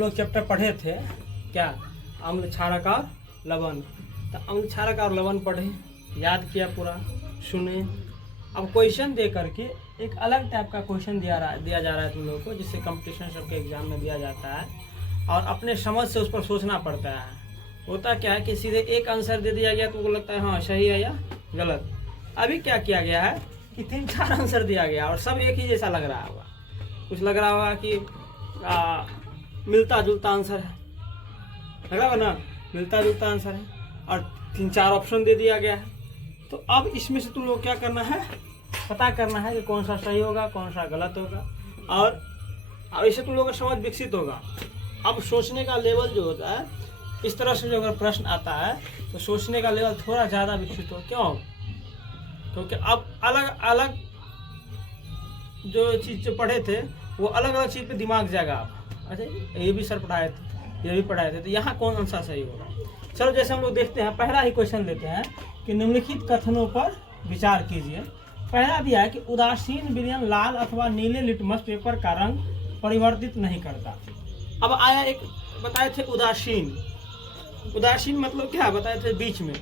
लोग चैप्टर पढ़े थे क्या, अम्ल क्षारक और लवण। तो अम्ल क्षारक और लवण पढ़े, याद किया पूरा, सुने। अब क्वेश्चन दे करके एक अलग टाइप का क्वेश्चन दिया जा रहा है तुम लोगों को, जिससे कंपटीशन सबके एग्जाम में दिया जाता है और अपने समझ से उस पर सोचना पड़ता है। होता क्या है कि सीधे एक आंसर दे दिया गया तो वो लगता है हाँ सही है या गलत। अभी क्या किया गया है कि 3-4 आंसर दिया गया और सब एक ही जैसा लग रहा होगा। कुछ लग रहा होगा कि मिलता जुलता आंसर है, लग रहा होगा ना, मिलता जुलता आंसर है, और 3-4 ऑप्शन दे दिया गया है। तो अब इसमें से तुम लोग क्या करना है, पता करना है कि कौन सा सही होगा कौन सा गलत होगा, और इससे तुम लोगों का समझ विकसित होगा। अब सोचने का लेवल जो होता है, इस तरह से जो अगर प्रश्न आता है तो सोचने का लेवल थोड़ा ज़्यादा विकसित हो। क्यों? क्योंकि अब अलग अलग जो चीज़ जो पढ़े थे वो अलग अलग चीज़ पे दिमाग जाएगा। अच्छा, ये भी सर पढ़ाए थे, ये भी पढ़ाए थे, तो यहाँ कौन सा सही होगा। चलो जैसे हम लोग देखते हैं, पहला ही क्वेश्चन लेते हैं कि निम्नलिखित कथनों पर विचार कीजिए। पहला दिया है कि उदासीन विलयन लाल अथवा नीले लिटमस पेपर का रंग परिवर्तित नहीं करता। अब आया एक, बताए थे उदासीन। उदासीन मतलब क्या बताए थे, बीच में,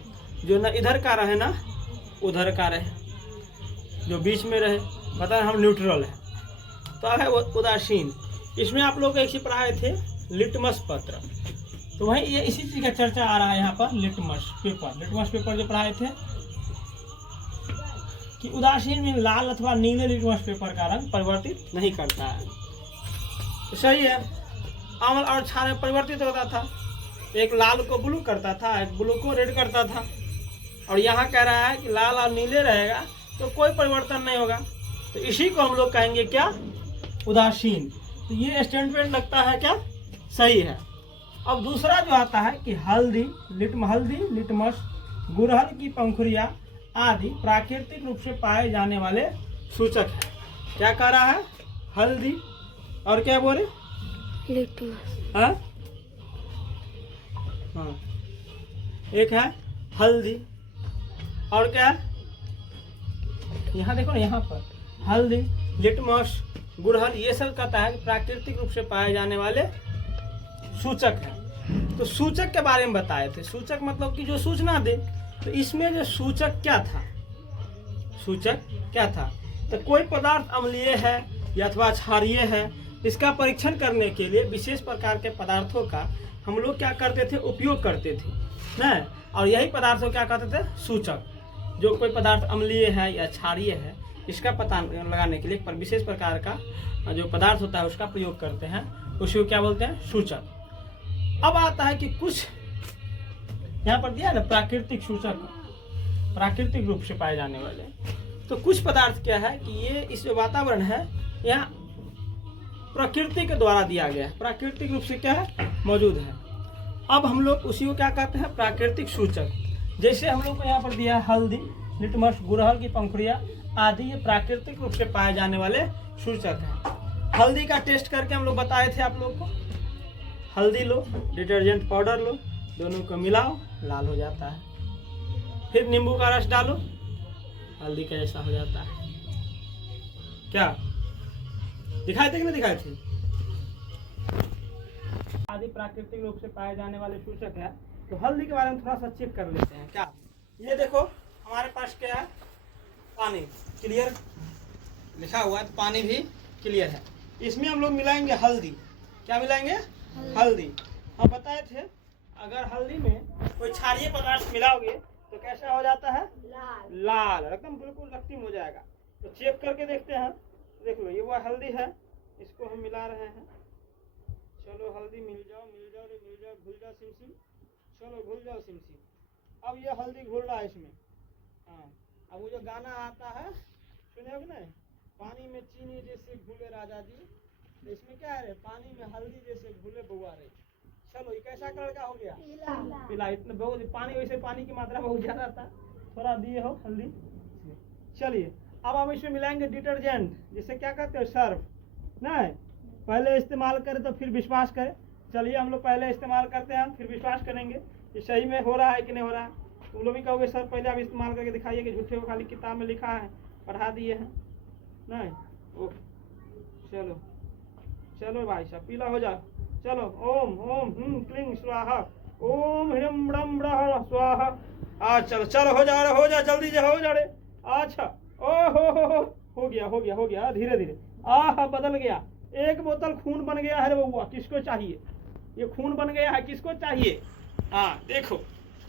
जो ना इधर का रहे ना उधर का रहे, जो बीच में रहे, बताए हम न्यूट्रल है, तो अब है उदासीन। इसमें आप लोग एक ही पढ़ाए थे लिटमस पत्र, तो वही ये इसी चीज का चर्चा आ रहा है यहाँ पर। लिटमस पेपर जो पढ़ाए थे कि उदासीन में लाल अथवा नीले लिटमस पेपर का रंग परिवर्तित नहीं करता है, तो सही है। अम्ल और क्षार में परिवर्तित होता था, एक लाल को ब्लू करता था, एक ब्लू को रेड करता था, और यहाँ कह रहा है कि लाल और नीले रहेगा तो कोई परिवर्तन नहीं होगा, तो इसी को हम लोग कहेंगे क्या, उदासीन। तो ये स्टेटमेंट लगता है क्या, सही है। अब दूसरा जो आता है कि हल्दी लिटमस गुड़हल की पंखुड़ियाँ आदि प्राकृतिक रूप से पाए जाने वाले सूचक है। क्या कह रहा है, हल्दी और क्या बोले, लिटमस। हाँ, एक है हल्दी और क्या है, यहाँ देखो ना, यहाँ पर हल्दी लिटमस गुड़हल, ये सब कहता है कि प्राकृतिक रूप से पाए जाने वाले सूचक है। तो सूचक के बारे में बताए थे, सूचक मतलब कि जो सूचना दे। तो इसमें जो सूचक क्या था, सूचक क्या था, तो कोई पदार्थ अम्लीय है या अथवा क्षारीय है, इसका परीक्षण करने के लिए विशेष प्रकार के पदार्थों का हम लोग क्या करते थे, उपयोग करते थे ना, और यही पदार्थों क्या कहते थे, सूचक। जो कोई पदार्थ अम्लीय है या क्षारीय है, इसका पता लगाने के लिए पर विशेष प्रकार का जो पदार्थ होता है उसका प्रयोग करते हैं, उसी को क्या बोलते हैं, सूचक। अब आता है कि कुछ यहाँ पर दिया ना प्राकृतिक सूचक, प्राकृतिक रूप से पाए जाने वाले, तो कुछ पदार्थ क्या है कि ये इस जो वातावरण है यहाँ प्रकृति के द्वारा दिया गया है, प्राकृतिक रूप से क्या है, मौजूद है। अब हम लोग उसी को क्या कहते हैं, प्राकृतिक सूचक। जैसे हम लोग को यहाँ पर दिया है हल्दी लिटमस गुड़हल की पंखुड़ियाँ आदि, ये प्राकृतिक रूप से पाए जाने वाले सूचक हैं। हल्दी का टेस्ट करके हम लोग बताए थे आप लोग को, हल्दी लो, डिटर्जेंट पाउडर लो, दोनों को मिलाओ, लाल हो जाता है। फिर नींबू का रस डालो, हल्दी का जैसा हो जाता है। क्या दिखाए थे कि नहीं दिखाए थे, आदि प्राकृतिक रूप से पाए जाने वाले सूचक है। तो हल्दी के बारे में थोड़ा सा चेक कर लेते हैं। क्या ये देखो हमारे पास क्या है, पानी क्लियर लिखा हुआ है, तो पानी भी क्लियर है। इसमें हम लोग मिलाएंगे हल्दी, क्या मिलाएंगे, हल्दी। हम बताए थे अगर हल्दी में कोई क्षारीय पदार्थ मिलाओगे तो कैसा हो जाता है, लाल एकदम बिल्कुल रक्तिम हो जाएगा। तो चेक करके देखते हैं, देख लो ये वो हल्दी है, इसको हम मिला रहे हैं। चलो हल्दी मिल जाओ रे मिल जाओ, घुल जाओ सिम, चलो घुल जाओ सिम। अब ये हल्दी घुल रहा है इसमें। हाँ, अब वो जो गाना आता है सुने हो ना, पानी में चीनी जैसे घुले राजा जी, तो इसमें क्या है, पानी में हल्दी जैसे घुले बउआ रे। चलो ये कैसा कलर का हो गया, पीला। इतना बहुत पानी, वैसे पानी की मात्रा बहुत ज्यादा था, थोड़ा दिए हो हल्दी। चलिए अब हम इसमें मिलाएंगे डिटर्जेंट, जिसे क्या कहते हो, सर्फ। नहीं, पहले इस्तेमाल करें तो फिर विश्वास करें। चलिए हम लोग पहले इस्तेमाल करते हैं, फिर विश्वास करेंगे कि सही में हो रहा है कि नहीं हो रहा है। तुम लोग भी कहोगे सर पहले आप इस्तेमाल करके दिखाइए कि झूठे को खाली किताब में लिखा है, पढ़ा दिए हैं। नहीं, चलो चलो भाई साहब पीला हो जाओ। चलो ओम ओम क्लीं स्वाहा, ओम ह्रीं ब्रह्म ब्रह्म स्वाहा। चलो चलो हो जा जल्दी जा, हो जा रे। अच्छा ओ हो गया धीरे धीरे। बदल गया, एक बोतल खून बन गया है रे बउआ, किसको चाहिए? ये खून बन गया है, किसको चाहिए? देखो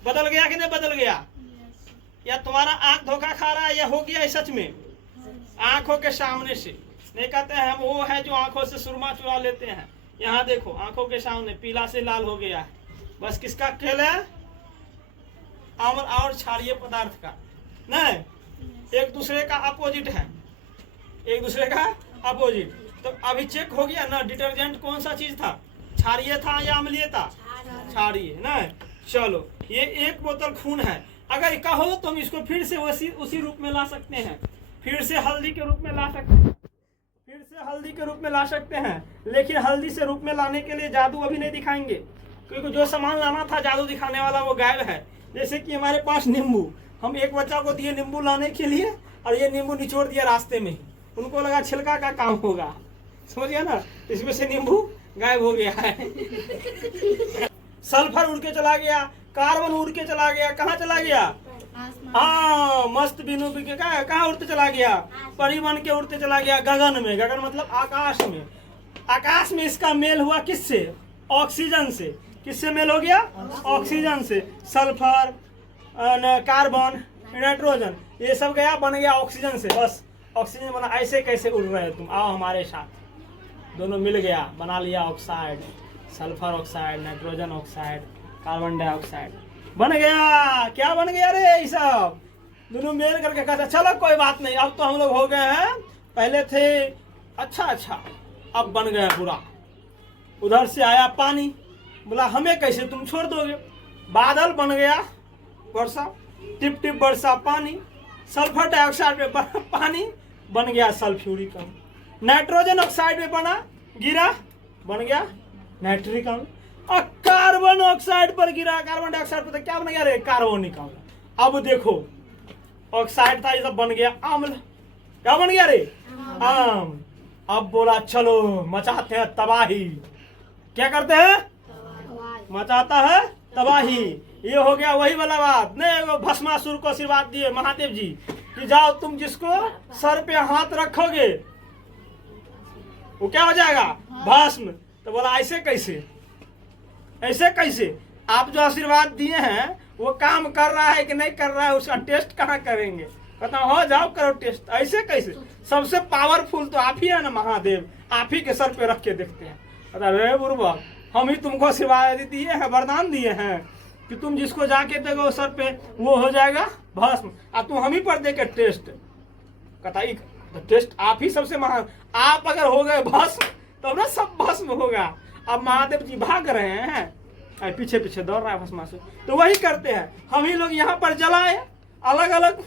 बदल गया कि नहीं बदल गया? या तुम्हारा आंख धोखा खा रहा है या हो गया है सच में? आंखों के सामने से नहीं कहते हैं हम वो है जो आंखों से सुरमा चुरा लेते हैं। यहाँ देखो आंखों के सामने पीला से लाल हो गया है। बस किसका खेल है? अम्ल और क्षारीय पदार्थ का, नहीं एक दूसरे का अपोजिट है, एक दूसरे का अपोजिट। तो अभी चेक हो गया ना डिटर्जेंट कौन सा चीज था, क्षारीय था या अम्लीय था? क्षारीय ना। चलो ये एक बोतल खून है, अगर कहो तो हम इसको फिर से उसी रूप में ला सकते हैं, फिर से हल्दी के रूप में ला सकते हैं, फिर से हल्दी के रूप में ला सकते हैं। लेकिन हल्दी से रूप में लाने के लिए जादू अभी नहीं दिखाएंगे, क्योंकि जो सामान लाना था जादू दिखाने वाला वो गायब है। जैसे कि हमारे पास नींबू, हम एक बच्चा को दिए नींबू लाने के लिए और ये नींबू निचोड़ दिया रास्ते में, उनको लगा छिलका का काम होगा, समझ गया ना, इसमें से नींबू गायब हो गया है। सल्फर उड़ के चला गया, कार्बन उड़ के चला गया, कहाँ चला गया? मस्त बिनु के कहाँ उड़ते चला गया? परी बन के उड़ते चला गया गगन में। गगन मतलब आकाश में। आकाश में इसका मेल हुआ किससे? ऑक्सीजन से। किससे मेल हो गया? ऑक्सीजन से। सल्फर, कार्बन, नाइट्रोजन, ये सब गया बन गया ऑक्सीजन से। बस ऑक्सीजन बना। ऐसे कैसे उड़ रहे हो तुम? आओ हमारे साथ, दोनों मिल गया, बना लिया oxide, sulphur oxide, nitrogen oxide, carbon dioxide बन गया। क्या बन गया रे? ये सब दोनों मेल करके कहता चलो कोई बात नहीं, अब तो हम लोग हो गए हैं, पहले थे अच्छा अब बन गया पूरा। उधर से आया पानी, बोला हमें कैसे तुम छोड़ दोगे? बादल बन गया, वर्षा, टिप टिप वर्षा पानी। सल्फर डाइऑक्साइड में बना पानी, बन गया सल्फ्यूरिक अम्ल। नाइट्रोजन ऑक्साइड में बना, गिरा, बन गया नाइट्रिक अम्ल। और कार्बन ऑक्साइड पर गिरा, कार्बन डाइऑक्साइड पर, तो क्या बन गया रे? कार्बोनिक अम्ल। अब देखो ऑक्साइड था, ये सब बन गया अम्ल। क्या बन गया रे? अम्ल। अब बोला चलो मचाते हैं तबाही। क्या करते हैं? मचाता है तबाही। ये हो गया वही वाला बात नहीं, वो भस्मासुर को आशीर्वाद दिए महादेव जी कि जाओ तुम जिसको सर पे हाथ रखोगे वो क्या हो जाएगा? भस्म। तो बोला ऐसे कैसे, ऐसे कैसे? आप जो आशीर्वाद दिए हैं वो काम कर रहा है कि नहीं कर रहा है, उसका टेस्ट कहाँ करेंगे? कहता हो जाओ करो टेस्ट। ऐसे कैसे? सबसे पावरफुल तो आप ही है ना महादेव, आप ही के सर पे रख के देखते हैं। कहता रे बुर्बक, हम ही तुमको आशीर्वाद दिए हैं, वरदान दिए हैं कि तुम जिसको जाके देखो सर पे वो हो जाएगा भस्म, और तुम हम ही पर दे के टेस्ट। कहता टेस्ट आप ही सबसे महान, आप अगर हो गए भस्म तब ना सब भस्म होगा। अब महादेव जी भाग रहे हैं, पीछे पीछे दौड़ रहा है भस्मासुर। तो वही करते हैं हम ही लोग, यहाँ पर जलाए, अलग अलग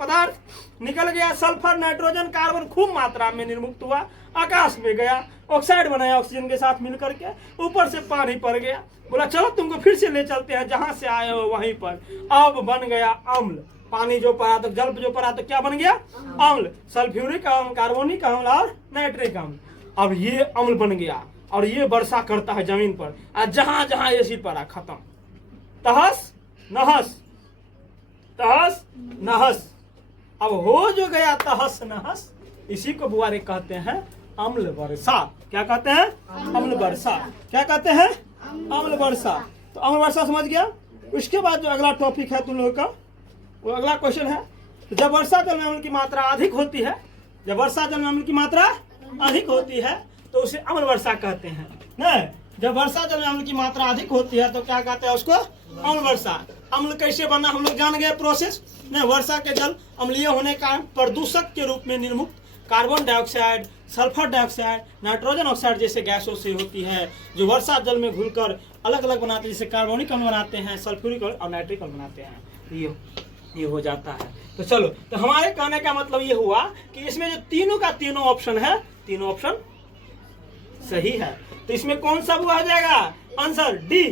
पदार्थ निकल गया, सल्फर नाइट्रोजन कार्बन खूब मात्रा में निर्मुक्त हुआ, आकाश में गया, ऑक्साइड बनाया ऑक्सीजन के साथ मिल करके, ऊपर से पानी पड़ गया। बोला चलो तुमको फिर से ले चलते हैं जहां से आए हो वहीं पर। अब बन गया अम्ल। पानी जो पड़ा तो जल जो पड़ा तो क्या बन गया? अम्ल। सल्फ्यूरिक अम्ल, कार्बोनिक अम्ल और नाइट्रिक अम्ल। अब ये अम्ल बन गया और ये वर्षा करता है जमीन पर, और जहां जहां एसिड पड़ा खत्म, तहस नहस, तहस नहस। अब हो जो गया तहस नहस, इसी को बुआरे कहते हैं अम्ल वर्षा। क्या कहते हैं? अम्ल वर्षा। क्या कहते हैं? अम्ल वर्षा। तो अम्ल वर्षा समझ गया। उसके बाद जो अगला टॉपिक है तुम लोगों का, वो अगला क्वेश्चन है, जब वर्षा जल में अम्ल की मात्रा अधिक होती है, जब वर्षा जल में अम्ल की मात्रा अधिक होती है तो उसे अम्ल वर्षा कहते हैं। नहीं, जब वर्षा जल में अम्ल की मात्रा अधिक होती है तो क्या कहते हैं उसको? अम्ल वर्षा। अम्ल कैसे बना हम लोग जान गए प्रोसेस। नहीं, वर्षा के जल अम्लीय होने का प्रदूषक के रूप में निर्मुक्त carbon dioxide, sulphur dioxide, nitrogen oxide जैसे गैसों से होती है, जो वर्षा जल में घुलकर अलग अलग बनाते हैं, जैसे कार्बोनिक अम्ल बनाते हैं, सल्फ्यूरिक और नाइट्रिक अम्ल बनाते हैं। ये हो जाता है। तो चलो, तो हमारे कहने का मतलब ये हुआ कि इसमें जो तीनों का तीनों ऑप्शन है, तीनों ऑप्शन सही है। तो इसमें कौन सा हुआ हो जाएगा? आंसर डी,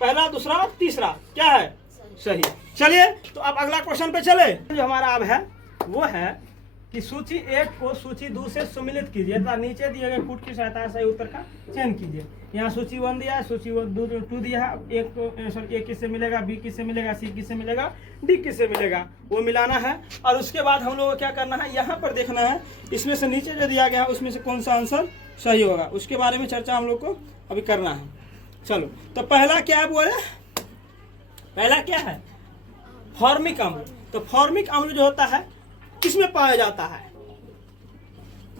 पहला, दूसरा, तीसरा क्या है? सही। चलिए तो अब अगला क्वेश्चन पे चले। जो हमारा अब है वो है कि सूची 1 को सूची 2 से सम्मिलित कीजिए तथा नीचे दिए गए कूट की सहायता से सही उत्तर का चयन कीजिए। यहाँ सूची 1 दिया है, सूची 2 दिया है। एक किससे मिलेगा, बी किससे मिलेगा, सी किससे मिलेगा, डी किससे मिलेगा, वो मिलाना है। और उसके बाद हम लोग को क्या करना है, यहाँ पर देखना है इसमें से नीचे जो दिया गया है उसमें से कौन सा आंसर सही होगा, उसके बारे में चर्चा हम लोग को अभी करना है। चलो, तो पहला क्या है बोले, पहला क्या है, फॉर्मिक अम्ल। तो फॉर्मिक अम्ल जो होता है किसमें पाया जाता है,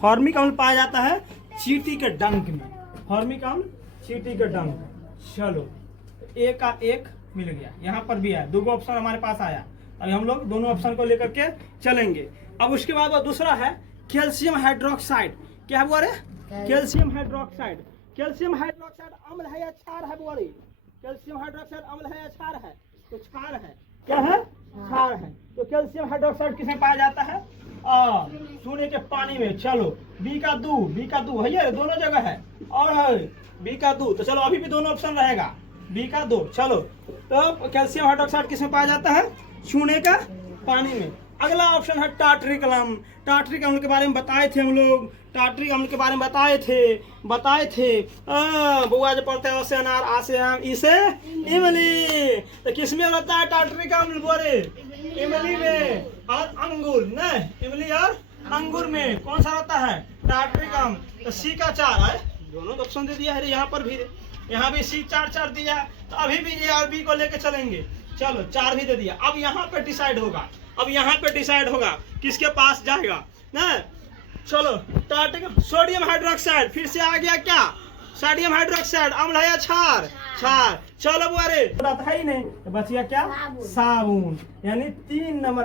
फॉर्मिक अम्ल पाया जाता है चींटी के डंक में। फॉर्मिक अम्ल चींटी के डंक। चलो, एक का एक मिल गया, यहाँ पर भी है, 2 ऑप्शन हमारे पास आया। अभी हम लोग दोनों ऑप्शन को लेकर के चलेंगे। अब उसके बाद दूसरा है कैल्शियम हाइड्रोक्साइड। क्या है बोले, कैल्शियम हाइड्रोक्साइड। कैल्शियम हाइड्रोक्साइड अम्ल है या क्षार है बोले, कैल्शियम हाइड्रोक्साइड अम्ल है या क्षार है, तो क्षार है। क्या है, क्षार है। तो कैल्शियम हाइड्रोक्साइड किसमें पाया जाता है, सोने के पानी में। चलो, बी का दू भैया दोनों जगह है, और है बी का दू। तो चलो अभी भी दोनों ऑप्शन रहेगा, बी का 2। चलो, तो कैल्शियम हाइड्रोक्साइड किसमें पाया जाता है, चूने का पानी में। अगला ऑप्शन है टार्टरिक अम्ल। टार्टरिक अम्ल के बारे में बताए थे हम लोग, टार्टरिक अम्ल के बारे में बताए थे। बुआ जो पढ़ते हैं, अनार, आ से आम, ई से इमली। तो किसमें रहता है टार्टरिक अम्ल बोले, इमली में और अंगूर न, इमली और अंगूर में कौन सा रहता है, टार्टरिक अम्ल। तो सी का 4 है, दोनों ऑप्शन दे दिया है, यहाँ पर भी, यहाँ भी सी 4 दिया है। तो अभी भी ए और बी को लेके चलेंगे। चलो, 4 भी दे दिया। अब यहाँ पे डिसाइड होगा, किसके पास जाएगा ना। चलो, टार्टरिक सोडियम हाइड्रोक्साइड फिर से आ गया, क्या सोडियम हाइड्रोक्साइड अम्ल है या क्षार, क्षार। चलो बुआरे, था ही नहीं, तो बच गया क्या, साबुन। यानी 3 नंबर।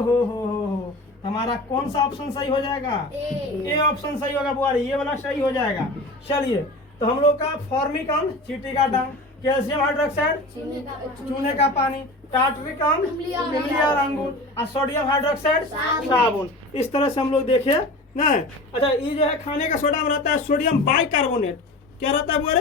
हो हमारा कौन सा ऑप्शन सही हो जाएगा, ए ऑप्शन सही होगा बुआरी, ये वाला सही हो जाएगा। चलिए, तो हम लोग का फॉर्मिक अम्ल चींटी का डंक, कैल्शियम हाइड्रोक्साइड चूने का पानी, टार्टरिक अम्ल इमली और अंगूर, और सोडियम हाइड्रोक्साइड साबुन। इस तरह से हम लोग देखे ना। अच्छा, ये जो है खाने का सोडा में रहता है सोडियम बाइकार्बोनेट। क्या रहता है बोले,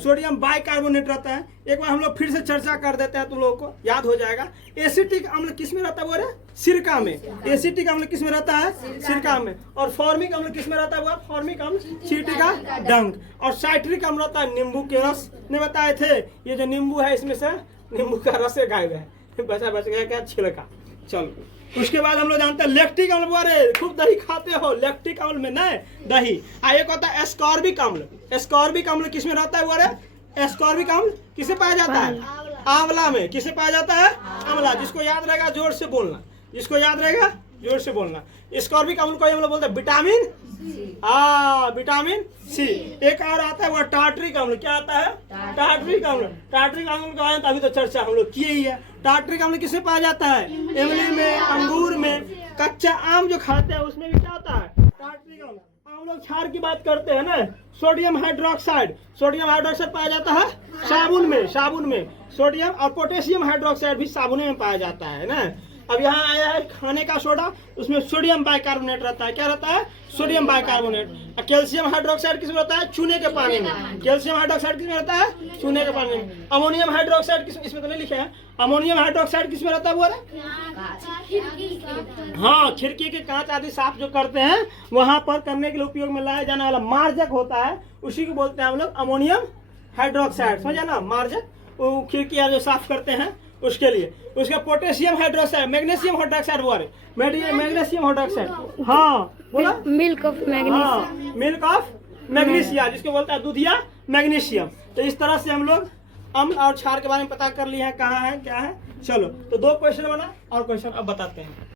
सोडियम बाइकार्बोनेट रहता है। एक बार हम लोग फिर से चर्चा कर देते हैं, तुम लोगों को याद हो जाएगा। एसिटिक अम्ल किसमें रहता है बोले, सिरका में। एसिटिक अम्ल किसमें रहता है, सिरका में। और फॉर्मिक अम्ल किसमें रहता है, फॉर्मिक अम्ल चींटी का डंक। और साइट्रिक अम्ल रहता है नींबू के रस ने बताए थे। ये जो नींबू है, इसमें से नींबू का रस गायब है, बच गया क्या, छिलका। चलो, उसके बाद हम लोग जानते हैं लैक्टिक अम्ल। बोले खूब दही खाते हो, लैक्टिक अम्ल में नहीं दही। एक होता है एस्कॉर्बिक अम्ल। एस्कॉर्बिक अम्ल किसमें रहता है बोले, एस्कॉर्बिक अम्ल किसे पाया जाता है, आंवला में। किसे पाया जाता है, आंवला। जिसको याद रहेगा जोर से बोलना, जिसको याद रहेगा जोर से बोलना। एस्कॉर्बिक अम्ल को हम लोग बोलते हैं विटामिन, विटामिन सी। एक और आता है वो टार्टरिक अम्ल। क्या आता है, टार्टरिक अम्ल। टार्टरिक अम्ल के बारे में अभी तो चर्चा हम लोग किए ही है। टार्टरिक अम्ल किसमें पाया जाता है, इमली में, अंगूर में। कच्चा आम जो खाते हैं उसमें भी क्या होता है, टार्टरिक अम्ल। हम लोग क्षार की बात करते हैं ना, सोडियम हाइड्रोक्साइड। सोडियम हाइड्रोक्साइड पाया जाता है साबुन में। सोडियम और पोटेशियम हाइड्रोक्साइड भी साबुन में पाया जाता है ना। अब यहाँ आया है खाने का सोडा, उसमें सोडियम बाइकार्बोनेट रहता है। क्या रहता है, सोडियम बाइकार्बोनेट। कैल्शियम हाइड्रोक्साइड किसमें रहता है, चूने के पानी में। कैल्शियम हाइड्रोक्साइड किसमें रहता है, चूने के पानी में। अमोनियम हाइड्रोक्साइड किसमें, इसमें तो नहीं लिखे हैं। अमोनियम हाइड्रोक्साइड किसमें रहता है बोले, हाँ, खिड़की के कांच आदि साफ जो करते हैं वहां पर करने के लिए उपयोग में लाया जाने वाला मार्जक होता है, उसी को बोलते हैं हम लोग अमोनियम हाइड्रोक्साइड। समझा ना, मार्जक, वो खिड़की जो साफ करते हैं उसके लिए। उसका पोटेशियम हाइड्रोक्साइड, मैग्नीशियम हाइड्रोक्साइड बोले, मैग्नीशियम हाइड्रोक्साइड। हाँ बोला, milk of magnesium, milk of magnesia, जिसको बोलता है दूधिया मैग्नीशियम। तो इस तरह से हम लोग अम्ल और क्षार के बारे में पता कर लिए हैं, कहाँ है क्या है। चलो, तो 2 क्वेश्चन बना और क्वेश्चन अब बताते हैं।